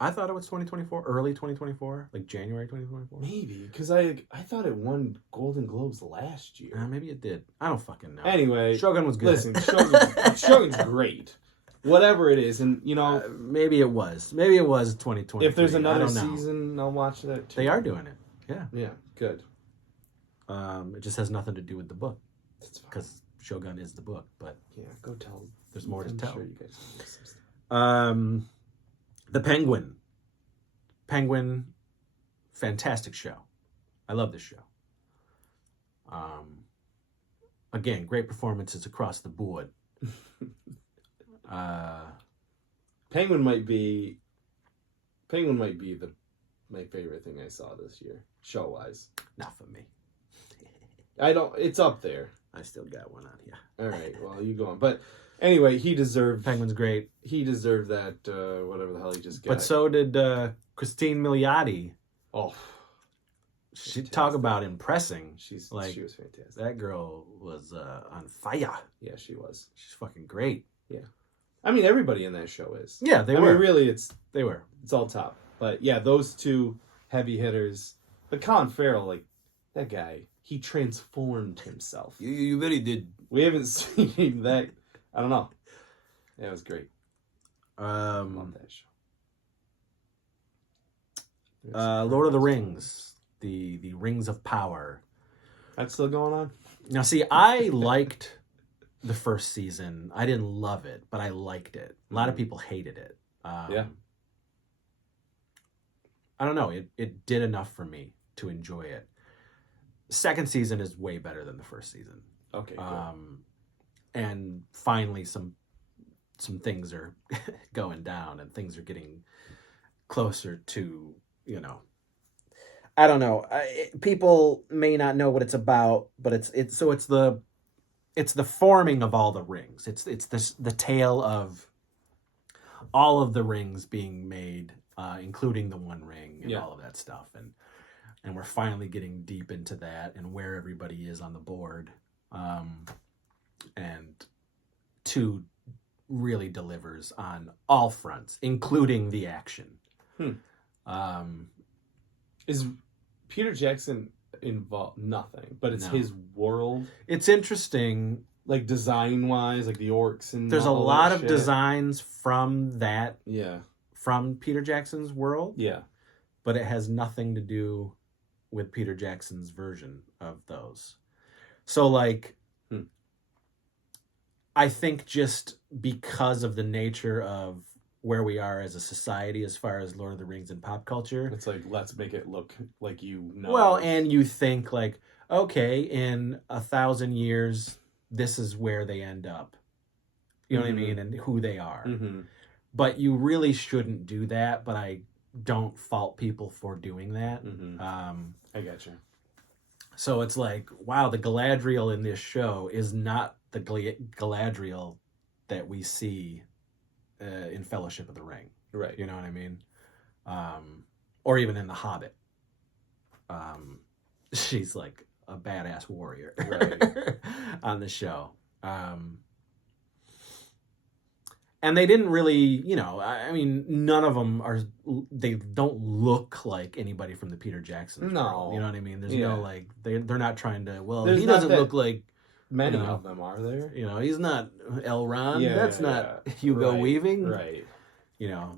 I thought it was 2024, early 2024, like January 2024. Maybe, because I thought it won Golden Globes last year. Maybe it did. I don't fucking know. Anyway, Shogun was good. listen, Shogun's great. whatever it is, and Maybe it was 2023. if there's I another don't know. season, I'll watch that too. They are doing it. Yeah. Yeah, good. It just has nothing to do with the book That's fine. because Shogun is the book, but Yeah, go tell. there's more to I'm tell. Sure you guys know some stuff. The Penguin, fantastic show. I love this show. Again, great performances across the board. Penguin might be my favorite thing I saw this year, show wise. Not for me. It's up there. I still got one on here. All right, well, you go on. But anyway, he deserved Penguin's great. He deserved that whatever the hell he just got. But so did Christine Milioti. Oh, She talk about impressing. she was fantastic. That girl was on fire. Yeah, she was. She's fucking great. I mean, everybody in that show is. Yeah, they I were. mean, really, They were. it's all top. But yeah, those two heavy hitters. But Colin Farrell, like that guy, he transformed himself. You really did. We haven't seen that. I don't know. Yeah, it was great. Love that show. Lord of the Rings, the Rings of Power. That's still going on? Now, see, I liked the first season. I didn't love it, but I liked it. A lot of people hated it. Yeah. I don't know. It did enough for me to enjoy it. Second season is way better than the first season. Okay, cool. And finally some things are going down and things are getting closer to, I don't know. People may not know what it's about, but it's the forming of all the rings. It's the tale of all of the rings being made, including the One Ring and all of that stuff, and we're finally getting deep into that and where everybody is on the board, and 2 really delivers on all fronts, including the action. Is Peter Jackson involved? Nothing, but it's No. his world. It's interesting. Like design wise, like the orcs and There's a all lot that of shit. designs from Yeah, Peter Jackson's world, yeah. but it has nothing to do with Peter Jackson's version of those. So, like, I think just because of the nature of where we are as a society as far as Lord of the Rings and pop culture. It's like, let's make it look like Well, and you think like, okay, in 1,000 years, this is where they end up. You know what I mean? And who they are. Mm-hmm. But you really shouldn't do that, but I don't fault people for doing that. Mm-hmm. I gotcha. So it's like, wow, the Galadriel in this show is not the Galadriel that we see in Fellowship of the Ring. Right. You know what I mean? Or even in The Hobbit. She's like a badass warrior on the show. And they didn't really, I mean, none of them they don't look like anybody from the Peter Jackson No. world. You know what I mean? There's Yeah. no, like, they're not trying to, well, There's he not doesn't that look like, Many of them are there. he's not Elrond. Yeah, That's not Hugo Right, Weaving. Right.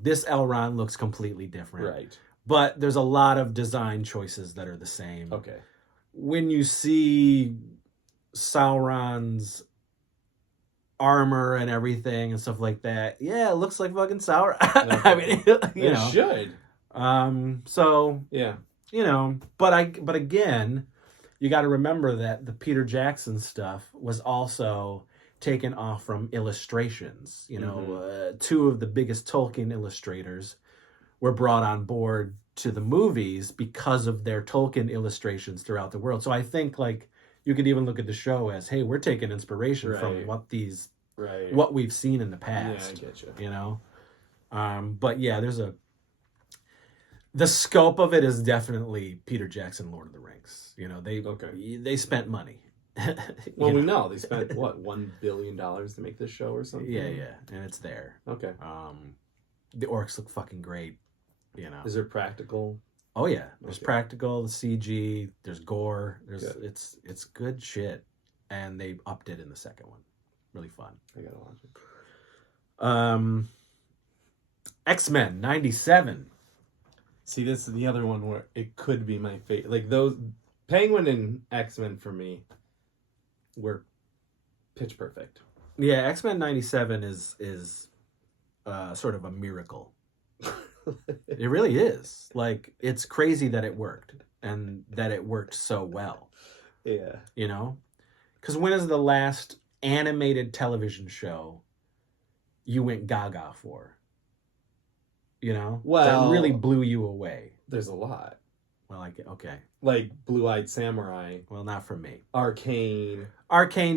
This Elrond looks completely different. Right. But there's a lot of design choices that are the same. Okay. When you see Sauron's armor and everything and stuff like that, yeah, it looks like fucking Sauron. I mean, It should. So Yeah. but again, you got to remember that the Peter Jackson stuff was also taken off from illustrations. 2 of the biggest Tolkien illustrators were brought on board to the movies because of their Tolkien illustrations throughout the world. So I think like you could even look at the show as, hey, we're taking inspiration from what we've seen in the past. Yeah, I get you. But yeah, the scope of it is definitely Peter Jackson, Lord of the Rings. They spent money. Well, we know they spent what, $1 billion to make this show or something. Yeah, and it's there. Okay. The orcs look fucking great. Is there practical? Oh yeah, there's practical, the CG, there's gore, Good. it's good shit, and they upped it in the second one. Really fun. I gotta watch X-Men 97. See, this is the other one where it could be my favorite. Like those Penguin and X-Men for me were pitch perfect. Yeah, X-Men 97 is sort of a miracle. It really is. Like, it's crazy that it worked and that it worked so well, Yeah. you know? Because when is the last animated television show you went gaga for? You know? Well, that really blew you away. There's a lot. Well, okay. Like Blue-Eyed Samurai, Well, not for me. Arcane,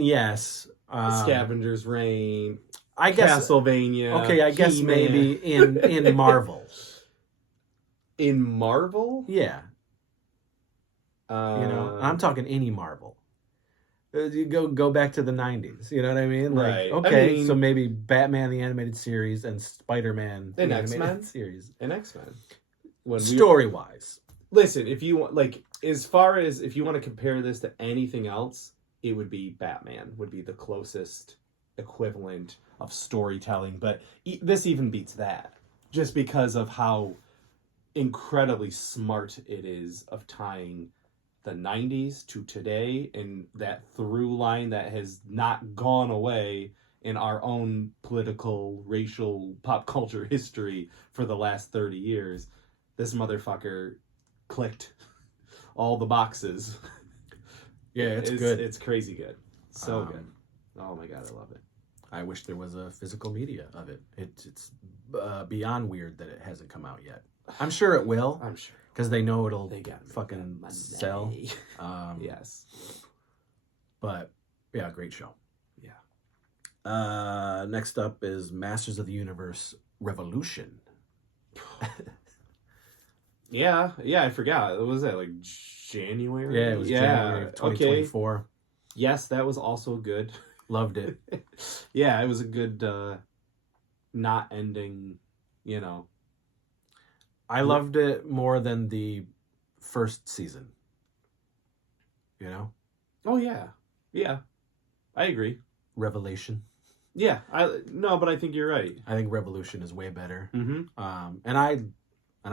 Yes. Scavenger's Reign, I guess Castlevania. Okay, I guess He-Man. maybe in Marvel. In Marvel? Yeah. I'm talking any Marvel. You go back to the 90s, you know what I mean? Like, Right. okay, so maybe Batman the animated series and Spider-Man the And animated X-Men? series. And X-Men. Story-wise. Listen, if you want, like, as far as if you want to compare this to anything else, it would be Batman would be the closest equivalent of storytelling, but this even beats that just because of how incredibly smart it is of tying the 90s to today and that through line that has not gone away in our own political, racial, pop culture history for the last 30 years. This motherfucker clicked all the boxes. Yeah, it's good. It's crazy good. So good. Oh my God, I love it. I wish there was a physical media of it. It's beyond weird that it hasn't come out yet. I'm sure it will. I'm sure. Because they know it'll They got fucking money. sell. Yes. But, yeah, great show. Yeah. Next up is Masters of the Universe Revolution. Yeah, I forgot. What was that, like January? Yeah, it was January of 2024. Okay. Yes, that was also good. Loved it. Yeah, it was a good not ending, you know. I loved it more than the first season. You know? Oh yeah. Yeah. I agree. Revelation. Yeah, but I think you're right. I think Revolution is way better. Mm-hmm. And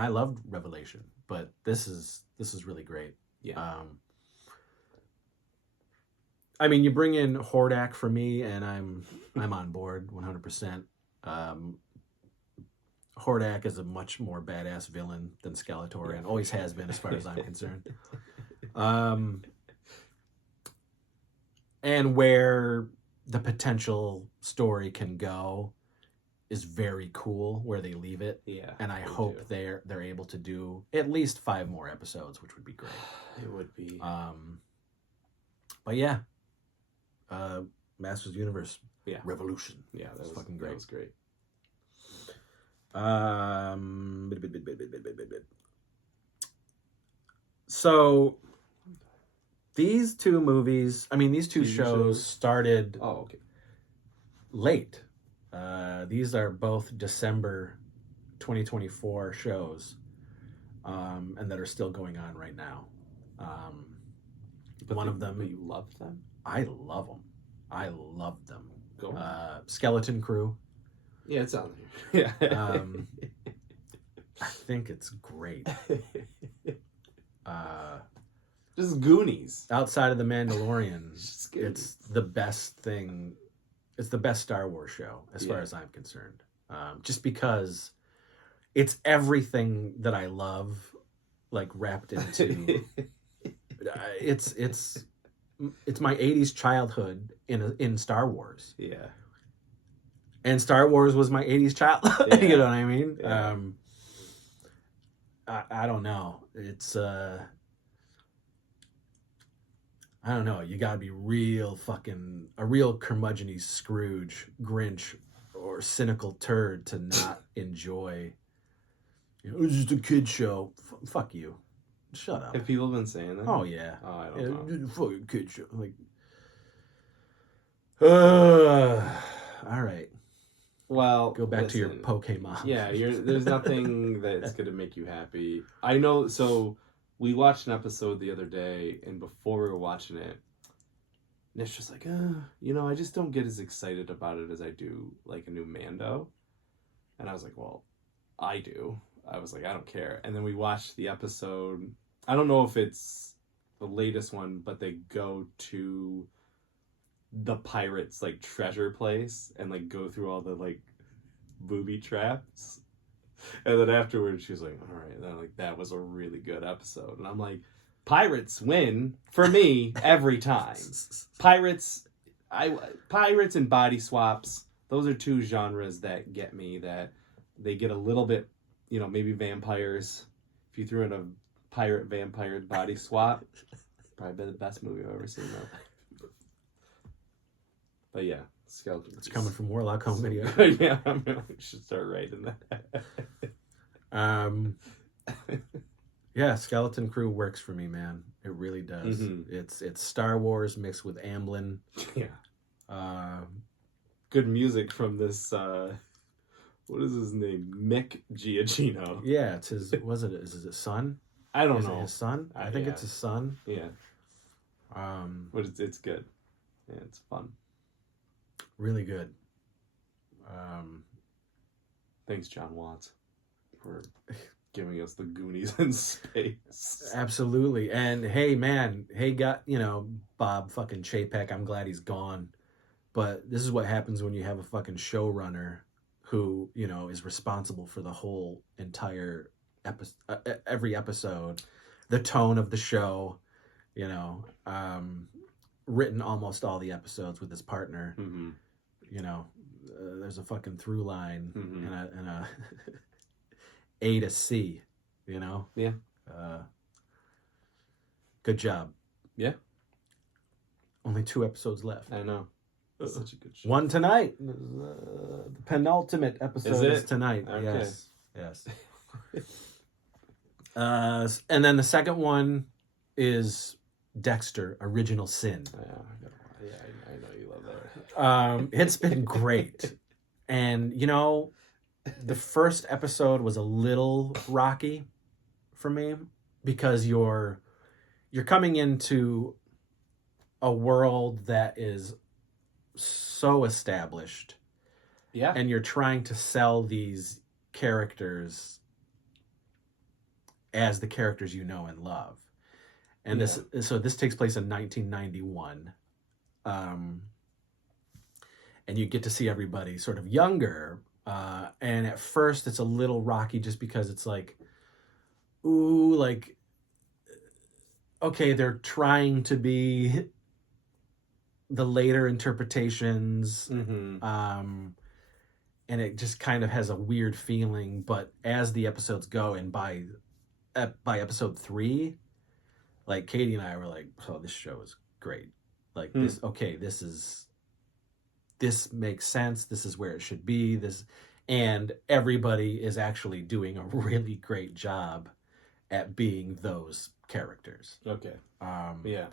I loved Revelation, but this is really great. Yeah. I mean, you bring in Hordak for me, and I'm on board 100%. Hordak is a much more badass villain than Skeletor, and always has been, as far as I'm concerned. And where the potential story can go is very cool, where they leave it. Yeah. And I hope they're able to do at least 5 more episodes, which would be great. It would be. But yeah, Masters of the Universe, Revolution. Yeah, that was fucking great. That was great. So these two movies, these two TV shows started okay. late. These are both December 2024 shows, and that are still going on right now. One of them, but you loved them? I love them. I love them. Go on. Skeleton Crew. Yeah, it's on there. Yeah. I think it's great. Just Goonies. Outside of The Mandalorian, It's it's the best thing. It's the best Star Wars show, as far Yeah. as I'm concerned. Just because it's everything that I love, like wrapped into. It's my 80s childhood in Star Wars. Yeah. And Star Wars was my 80s childhood. Yeah. You know what I mean? Yeah. I don't know. It's I don't know. You gotta be a real curmudgeon-y Scrooge, Grinch, or cynical turd to not enjoy. It's just a kid show. Fuck you. Shut up. Have people been saying that? Oh yeah. Oh, I don't know. Fucking kid show. Like, all right. Well, Go back to your listen. Pokemon. Yeah, there's nothing that's gonna make you happy. I know. So we watched an episode the other day, and before we were watching it, it's just like, I just don't get as excited about it as I do like a new Mando. And I was like, well, I do. I was like, I don't care. And then we watched the episode. I don't know if it's the latest one, but they go to the pirates like treasure place and like go through all the like booby traps. And then afterwards she's like, all right, then like that was a really good episode. And I'm like, pirates win for me every time. Pirates and body swaps, those are two genres that get me, that they get a little bit, maybe vampires. If you threw in a pirate vampire body swap, probably been the best movie I've ever seen though. But yeah, Skeleton. It's coming from Warlock Home Video. Yeah, we should start writing that. Yeah, Skeleton Crew works for me, man. It really does. Mm-hmm. It's Star Wars mixed with Amblin. Yeah. Good music from this. What is his name? Mick Giacchino. Yeah, it's his. Is it his son? I don't is know. It his son? I think it's his son. Yeah. But it's good. Yeah, it's fun. Really good. Thanks, John Watts, for giving us the Goonies in space. Absolutely. And hey, man, Bob fucking Chapek, I'm glad he's gone. But this is what happens when you have a fucking showrunner who, is responsible for the whole entire every episode, the tone of the show, written almost all the episodes with his partner. Mm-hmm. There's a fucking through line Mm-hmm. and a A to C, Yeah. Good job. Yeah. Only 2 episodes left. I know. It's such a good show. One tonight. The penultimate episode is tonight. Okay. Yes. And then the second one is Dexter, Original Sin. Yeah, I know you love that. It's been great. And, the first episode was a little rocky for me because you're coming into a world that is so established. Yeah. And you're trying to sell these characters as the characters you know and love. And this takes place in 1991. And you get to see everybody sort of younger. And at first it's a little rocky just because it's like, ooh, like, okay, they're trying to be the later interpretations. Mm-hmm. And it just kind of has a weird feeling. But as the episodes go, and by episode 3, like Katie and I were like, oh, this show is great. Like this makes sense. This is where it should be. And everybody is actually doing a really great job at being those characters. Okay. Yeah.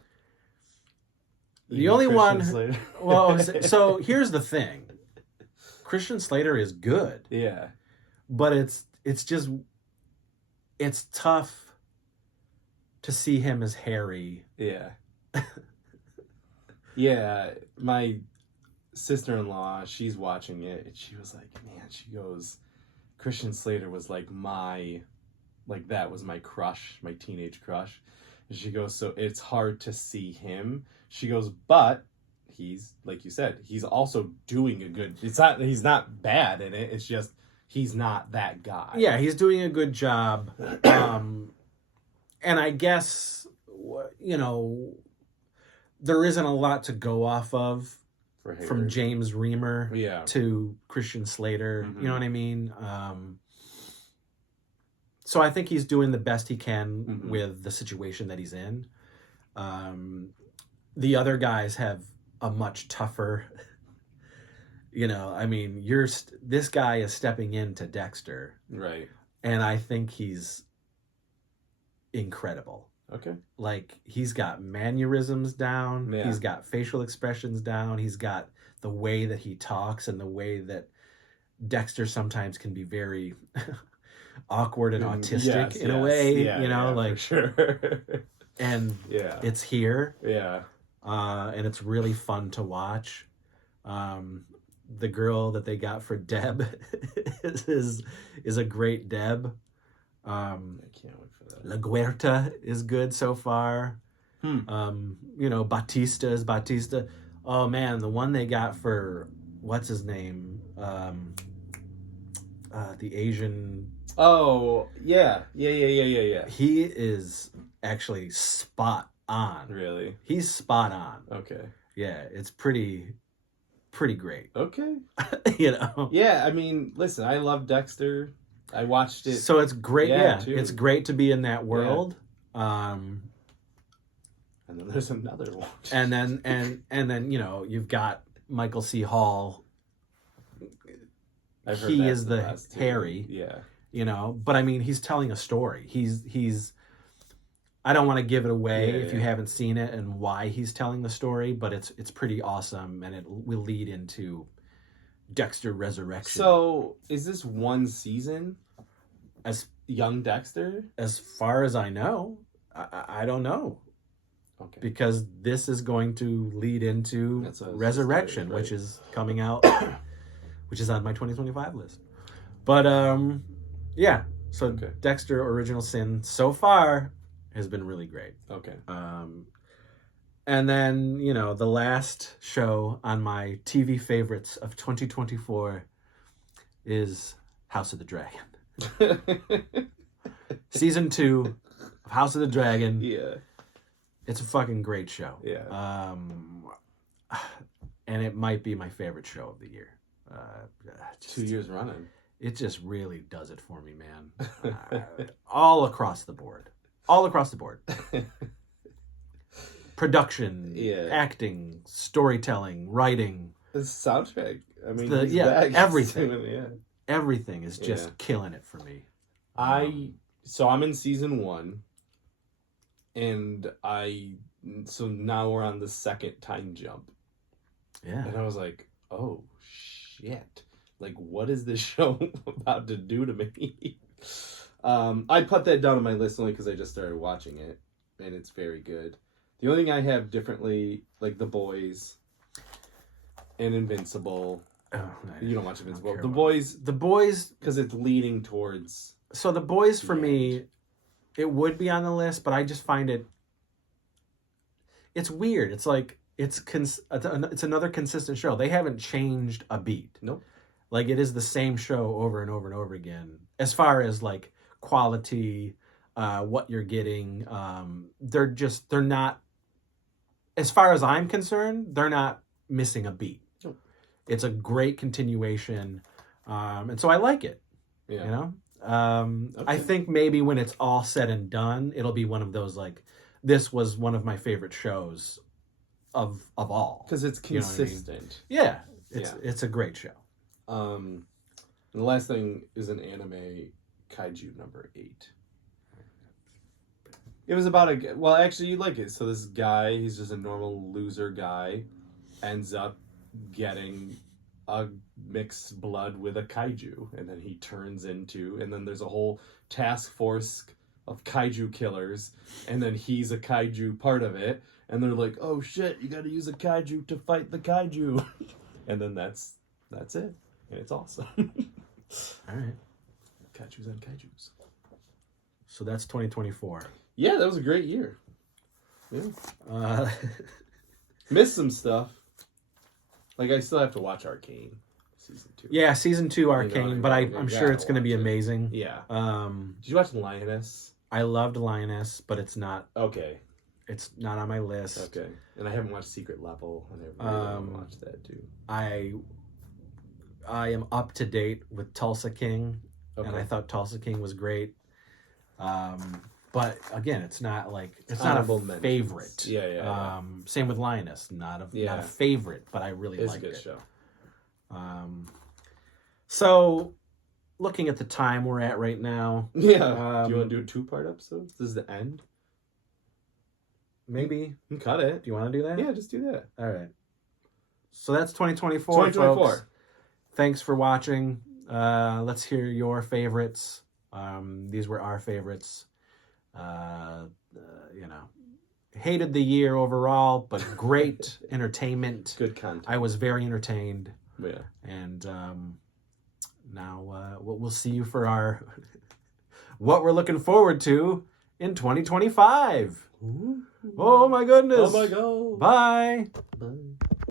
The only one. Slater. Well, so here's the thing. Christian Slater is good. Yeah. But it's tough to see him as Harry. Yeah. Yeah. My sister-in-law, she's watching it, and she was like, man, she goes, Christian Slater was like that was my crush, my teenage crush. And she goes, so it's hard to see him. She goes, but he's, like you said, he's also doing a good, he's not bad in it, it's just he's not that guy. Yeah, he's doing a good job. And I guess, there isn't a lot to go off of from James Remar to Christian Slater. Mm-hmm. You know what I mean? So I think he's doing the best he can with the situation that he's in. The other guys have a much tougher, this guy is stepping into Dexter. Right. And I think he's incredible. Okay. Like, he's got mannerisms down. Yeah. He's got facial expressions down. He's got the way that he talks and the way that Dexter sometimes can be very awkward and autistic in a way, for sure. and it's here. Yeah. and it's really fun to watch. The girl that they got for Deb is a great Deb. I can't wait for that. La Guerta is good so far. Batista is Batista. Oh man, the one they got for what's his name? The Asian. Oh yeah. He is actually spot on. Really? He's spot on. Okay. Yeah, it's pretty great. Okay. Yeah, I mean, listen, I love Dexter. I watched it. So it's great. Yeah, too. it's great to be in that world. And then there's another one. And then you've got Michael C. Hall. I've heard He that's is the the best, too. Harry. Yeah. But I mean, he's telling a story. He's I don't want to give it away if you haven't seen it and why he's telling the story, but it's pretty awesome, and it will lead into Dexter Resurrection. So is this one season as young Dexter? as far as I know, I don't know. Okay. Because this is going to lead into That's what I was Resurrection, just saying, which is coming out, which is on my 2025 list. But yeah. So Okay. Dexter Original Sin so far has been really great. Okay. And then the last show on my TV favorites of 2024 is House of the Dragon. Season 2 of House of the Dragon. Yeah. It's a fucking great show. Yeah. And it might be my favorite show of the year. 2 years running. It just really does it for me, man. All across the board. Production, acting, storytelling, writing. The soundtrack. I mean, everything. Everything is just killing it for me. So I'm in season 1, and so now we're on the second time jump. Yeah. And I was like, oh shit. Like, what is this show about to do to me? I put that down on my list only because I just started watching it, and it's very good. The only thing I have differently, like The Boys and Invincible. Oh, nice. You don't watch Invincible. The The Boys, because it's leading towards. So The Boys for me, it would be on the list, but I just find it's weird. It's like it's another consistent show. They haven't changed a beat. Nope. Like it is the same show over and over and over again. As far as like quality, what you're getting, they're not. As far as I'm concerned, they're not missing a beat. Nope. It's a great continuation, and so I like it. Yeah. Okay. I think maybe when it's all said and done, it'll be one of those like, this was one of my favorite shows of all. Because it's consistent. Yeah, it's a great show. And the last thing is an anime, Kaiju number 8. It was about actually you like it. So this guy, he's just a normal loser guy, ends up getting a mixed blood with a kaiju, and then he turns into, and then there's a whole task force of kaiju killers, and then he's a kaiju part of it, and they're like, oh shit, you gotta use a kaiju to fight the kaiju. And then that's it, and it's awesome. All right, kaijus and kaijus. So that's 2024. Yeah, that was a great year. Yeah. Uh, Missed some stuff. Like, I still have to watch Arcane season 2. Yeah, season 2 Arcane, but I'm sure it's going to be amazing. Yeah. Did you watch Lioness? I loved Lioness, but it's not. Okay. It's not on my list. Okay. And I haven't watched Secret Level, and I really want to watch that too. I am up to date with Tulsa King, and I thought Tulsa King was great. But again, it's not like it's not a favorite. Yeah. Same with Lioness, not a favorite, but I really liked it. It's a good show. So, looking at the time we're at right now, do you want to do a 2-part episode? This is the end. Maybe cut it. Do you want to do that? Yeah, just do that. All right. So that's 2024. Folks. Thanks for watching. Let's hear your favorites. These were our favorites. hated the year overall, but great entertainment. Good content. I was very entertained. Yeah. And now we'll see you for our what we're looking forward to in 2025. Ooh. Oh my goodness. Oh my god. Bye. Bye.